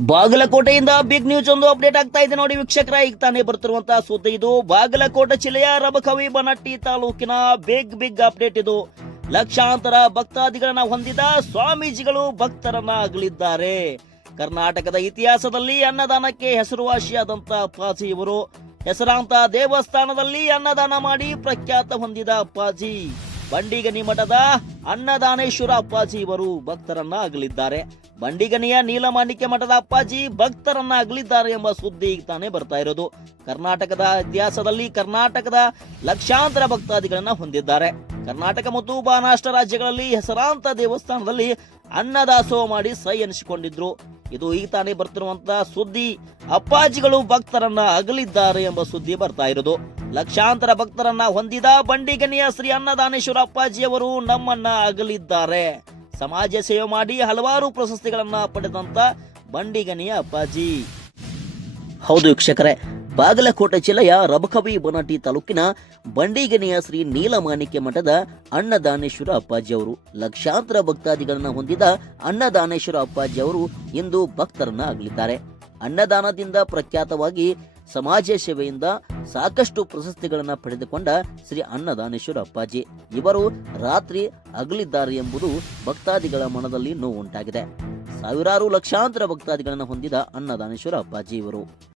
ಬಾಗಲಕೋಟೆಯಿಂದ big news ಒಂದು update ಆಗ್ತಾ ಇದೆ ನೋಡಿ ವೀಕ್ಷಕರ. ಈಗ ತಾನೇ ಬರ್ತಿರುವಂತಹ ಸುದ್ದಿ ಇದು. ಬಾಗಲಕೋಟೆ ಜಿಲ್ಲೆಯ ರಬಕವಿ ಬನಟ್ಟಿ ತಾಲೂಕಿನ ಬಿಗ್ ಬಿಗ್ ಅಪ್ಡೇಟ್ ಇದು. ಲಕ್ಷಾಂತರ ಭಕ್ತಾದಿಗಳನ್ನ ಹೊಂದಿದ ಸ್ವಾಮೀಜಿಗಳು ಭಕ್ತರನ್ನ ಅಗಲಿದ್ದಾರೆ ಕರ್ನಾಟಕದ ಇತಿಹಾಸದಲ್ಲಿ ಅನ್ನದಾನಕ್ಕೆ ಹೆಸರುವಾಸಿಯಾದಂತ ಅಪ್ಪಾಜಿ ಇವರು. ಹೆಸರಾಂತ ದೇವಸ್ಥಾನದಲ್ಲಿ ಅನ್ನದಾನ ಮಾಡಿ ಪ್ರಖ್ಯಾತ ಹೊಂದಿದ ಅಪ್ಪಾಜಿ. ಬಂಡಿಗನಿ ಮಠದ ಅನ್ನದಾನೇಶ್ವರ ಅಪ್ಪಾಜಿ ಇವರು ಭಕ್ತರನ್ನ ಅಗಲಿದ್ದಾರೆ ಬಂಡಿಗನಿಯ ನೀಲಮಾಣಿಕ್ಯ ಮಠದ ಅಪ್ಪಾಜಿ ಭಕ್ತರನ್ನ ಅಗಲಿದ್ದಾರೆ ಎಂಬ ಸುದ್ದಿ ಈಗ ತಾನೇ ಬರ್ತಾ ಇರೋದು. ಕರ್ನಾಟಕದ ಇತಿಹಾಸದಲ್ಲಿ ಕರ್ನಾಟಕದ ಲಕ್ಷಾಂತರ ಭಕ್ತಾದಿಗಳನ್ನ ಹೊಂದಿದ್ದಾರೆ. ಕರ್ನಾಟಕ ಮತ್ತು ಮಹಾರಾಷ್ಟ್ರ ರಾಜ್ಯಗಳಲ್ಲಿ ಹೆಸರಾಂತ ದೇವಸ್ಥಾನದಲ್ಲಿ ಅನ್ನದಾಸೋಹ ಮಾಡಿ ಸೈ ಎನಿಸಿಕೊಂಡಿದ್ರು. ಇದು ಈಗ ತಾನೇ ಬರ್ತಿರುವಂತಹ ಸುದ್ದಿ. ಅಪ್ಪಾಜಿಗಳು ಭಕ್ತರನ್ನ ಅಗಲಿದ್ದಾರೆ ಎಂಬ ಸುದ್ದಿ ಬರ್ತಾ ಇರೋದು. ಲಕ್ಷಾಂತರ ಭಕ್ತರನ್ನ ಹೊಂದಿದ ಬಂಡಿಗನಿಯ ಶ್ರೀ ಅನ್ನದಾನೇಶ್ವರ ಅಪ್ಪಾಜಿಯವರು ನಮ್ಮನ್ನ ಅಗಲಿದ್ದಾರೆ. ಸಮಾಜ ಸೇವೆ ಮಾಡಿ ಹಲವಾರು ಪ್ರಶಸ್ತಿಗಳನ್ನು ಪಡೆದಂತ ಬಂಡಿಗನಿಯ ಅಪ್ಪಾಜಿ. ಹೌದು ವೀಕ್ಷಕರೇ, ಬಾಗಲಕೋಟೆ ಜಿಲ್ಲೆಯ ರಬಕವಿ ಬನಟಿ ತಾಲೂಕಿನ ಬಂಡಿಗನಿಯ ಶ್ರೀ ನೀಲಮಾಣಿಕೆ ಮಠದ ಅನ್ನದಾನೇಶ್ವರ ಅಪ್ಪಾಜಿ ಅವರು. ಲಕ್ಷಾಂತರ ಭಕ್ತಾದಿಗಳನ್ನು ಹೊಂದಿದ ಅನ್ನದಾನೇಶ್ವರ ಅಪ್ಪಾಜಿ ಅವರು ಇಂದು ಭಕ್ತರನ್ನ ಆಗಲಿದ್ದಾರೆ ಅನ್ನದಾನದಿಂದ ಪ್ರಖ್ಯಾತವಾಗಿ ಸಮಾಜ ಸೇವೆಯಿಂದ ಸಾಕಷ್ಟು ಪ್ರಶಸ್ತಿಗಳನ್ನ ಪಡೆದುಕೊಂಡ ಶ್ರೀ ಅನ್ನದಾನೇಶ್ವರ ಅಪ್ಪಾಜಿ ಇವರು ರಾತ್ರಿ ಅಗಲಿದ್ದಾರೆ ಎಂಬುದು ಭಕ್ತಾದಿಗಳ ಮನದಲ್ಲಿ ನೋವುಂಟಾಗಿದೆ. ಸಾವಿರಾರು ಲಕ್ಷಾಂತರ ಭಕ್ತಾದಿಗಳನ್ನು ಹೊಂದಿದ ಅನ್ನದಾನೇಶ್ವರ ಅಪ್ಪಾಜಿ ಇವರು.